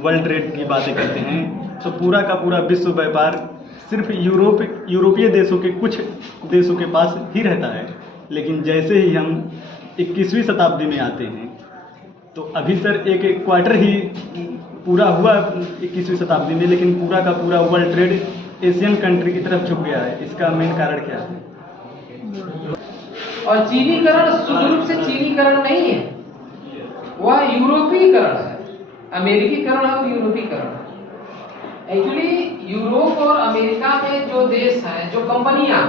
World trade की बातें करते हैं तो पूरा का पूरा विश्व व्यापार सिर्फ यूरोपीय देशों के कुछ देशों के पास ही रहता है। लेकिन जैसे ही हम 21वीं शताब्दी में आते हैं तो अभी सर एक क्वार्टर ही पूरा हुआ 21वीं शताब्दी में, लेकिन पूरा का पूरा वर्ल्ड ट्रेड एशियन कंट्री की तरफ झुक गया है। इसका मेन कारण क्या है? और चीनीकरण शुद्ध रूप से चीनीकरण नहीं है, वह यूरोपीकरण है। अमेरिकीकरण है और यूरोपीकरण है। एक्चुअली यूरोप और अमेरिका में जो देश हैं, जो कंपनियां,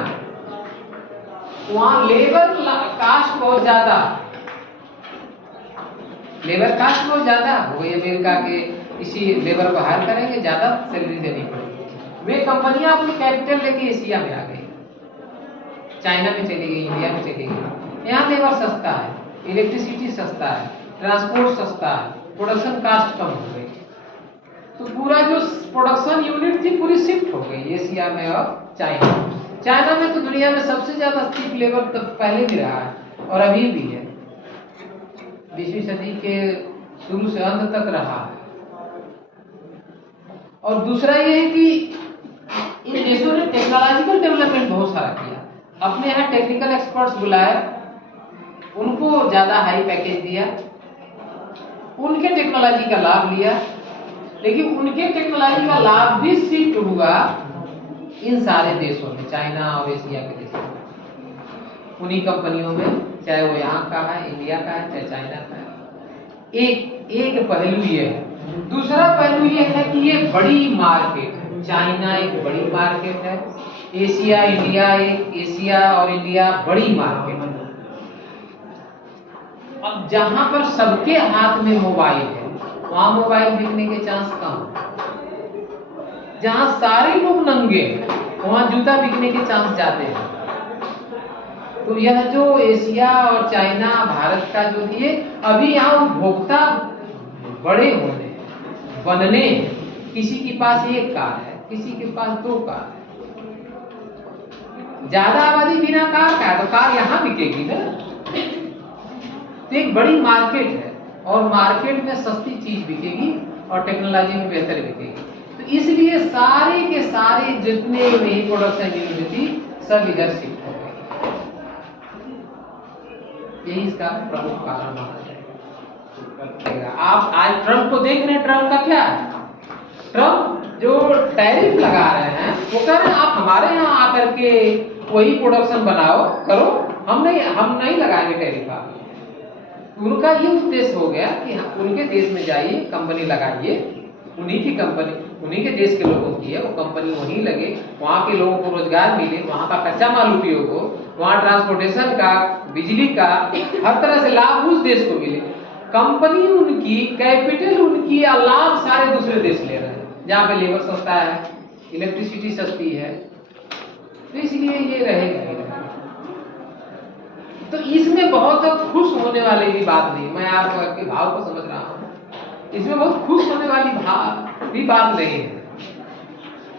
वहां लेबर कास्ट बहुत ज्यादा हो गई। अमेरिका के इसी लेबर को हायर करेंगे, ज्यादा सैलरी देनी पड़ेगी। वे कंपनियां अपनी कैपिटल लेके एशिया में आ गई, चाइना में चली गई, इंडिया में चली गई। यहाँ लेबर सस्ता है, इलेक्ट्रिसिटी सस्ता है, ट्रांसपोर्ट सस्ता है, प्रोडक्शन कास्ट कम हो गई। तो पूरा जो प्रोडक्शन यूनिट थी पूरी शिफ्ट हो गई एशिया में और चाइना में। तो दुनिया में सबसे ज्यादा चीप लेबर तो पहले भी रहा है और अभी भी है, 20वीं सदी के शुरू से अंत तक रहा है। और दूसरा ये है कि इन देशों ने टेक्नोलॉजिकल डेवलपमेंट बहुत सारा किया। अपने यहाँ टेक्निकल एक्सपर्ट्स बुलाए, उनको ज्यादा हाई पैकेज दिया, उनके टेक्नोलॉजी का लाभ लिया। लेकिन उनके टेक्नोलॉजी का लाभ भी शिफ्ट हुआ इन सारे देशों में, चाइना और एशिया के देशों में, उन्हीं कंपनियों में, चाहे वो यहाँ का है, इंडिया का है, चाहे चाइना का है। एक पहलू ये है। दूसरा पहलू ये है कि ये बड़ी मार्केट है। चाइना एक बड़ी मार्केट है, एशिया और इंडिया बड़ी मार्केट है। अब जहां पर सबके हाथ में मोबाइल है, वहां मोबाइल बिकने के चांस कम है। जहां सारे लोग नंगे हैं, वहां जूता बिकने के चांस ज्यादा है। तो यह जो एशिया और चाइना भारत का जो ये अभी यहाँ उपभोक्ता बड़े होने बनने, किसी के पास एक कार है, किसी के पास 2 कार है। ज्यादा आबादी बिना कार का है तो कार यहाँ बिकेगी ना। तो एक बड़ी मार्केट है और मार्केट में सस्ती चीज बिकेगी और टेक्नोलॉजी में बेहतर बिकेगी। तो इसलिए सारे के सारे जितने भी प्रोडक्शन यूनिट थी सब इधर शिफ्ट हो गए। यही इसका प्रमुख कारण है। आप आज ट्रम्प को देख रहे हैं, ट्रम्प का क्या है? ट्रम्प जो टैरिफ लगा रहे हैं वो कह रहे हैं आप हमारे यहाँ आकर के वही प्रोडक्शन बनाओ करो, हम नहीं लगाएंगे टैरिफ। आप उनका ये उद्देश्य हो गया कि उनके देश में जाइए, कंपनी लगाइए, उन्हीं की कंपनी, उन्हीं के देश के लोगों की है, वो कंपनी वहीं लगे, वहाँ के लोगों को रोजगार मिले, वहाँ का कच्चा माल उपयोग हो, वहाँ ट्रांसपोर्टेशन का, बिजली का, हर तरह से लाभ उस देश को मिले। कंपनी उनकी, कैपिटल उनकी, लाभ सारे दूसरे देश ले रहे हैं जहाँ पे लेबर सस्ता है, इलेक्ट्रिसिटी सस्ती है। तो इसलिए ये रहेगा। तो इसमें बहुत खुश होने वाली भी बात नहीं, मैं आपके भाव को समझ रहा हूँ, इसमें बहुत खुश होने वाली भी बात नहीं है।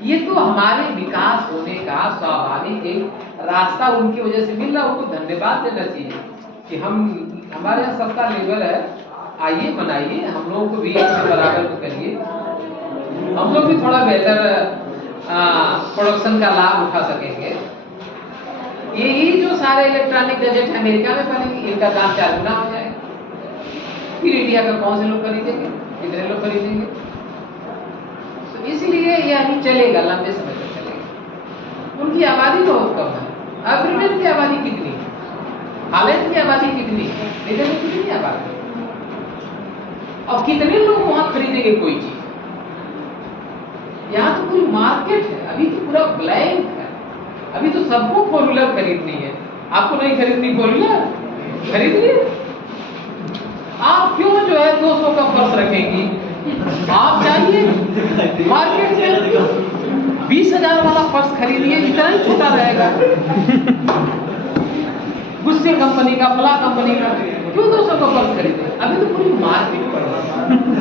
ये तो हमारे विकास होने का स्वाभाविक एक रास्ता उनकी वजह से मिल रहा है। उनको धन्यवाद देना चाहिए कि हमारे यहाँ सस्ता लेबर है, आइए बनाइए, हम लोगों को भी इसके बराबर को करिए, हम लोग भी थोड़ा बेहतर प्रोडक्शन का लाभ उठा सकेंगे। यही जो सारे इलेक्ट्रॉनिक गैजेट अमेरिका में बनेंगे, इनका दाम 4 गुना हो जाएगा। फिर इंडिया का कौन से लोग खरीदेंगे? कितने लोग खरीदेंगे? तो इसलिए यह चलेगा, लंबे समय तक चलेगा। उनकी आबादी बहुत कम है। अब ब्रिटेन की आबादी कितनी है? हालैंड की आबादी कितनी है? ब्रिटेन में कितनी आबादी? और कितने लोग वहां खरीदेंगे कोई चीज? यहाँ तो पूरी मार्केट है, अभी तो पूरा ब्लैंक है। अभी तो सबको 4 व्हीलर खरीदनी है। आपको नहीं खरीदनी 4 व्हीलर? खरीदिए। आप क्यों जो है 200 का पर्स रखेंगी? आप जाइए मार्केट में 20,000 वाला पर्स खरीदिए, इतना ही छोटा रहेगा। गुस्से कंपनी का, फला कंपनी का, क्यों 200 का पर्स खरीदे? अभी तो पूरी मार्केट पर है।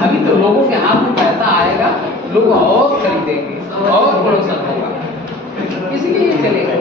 अभी तो लोगों के हाथ में पैसा आएगा, लोग और खरीदेंगे और प्रोडक्शन होगा, इसलिए ये चलेगा।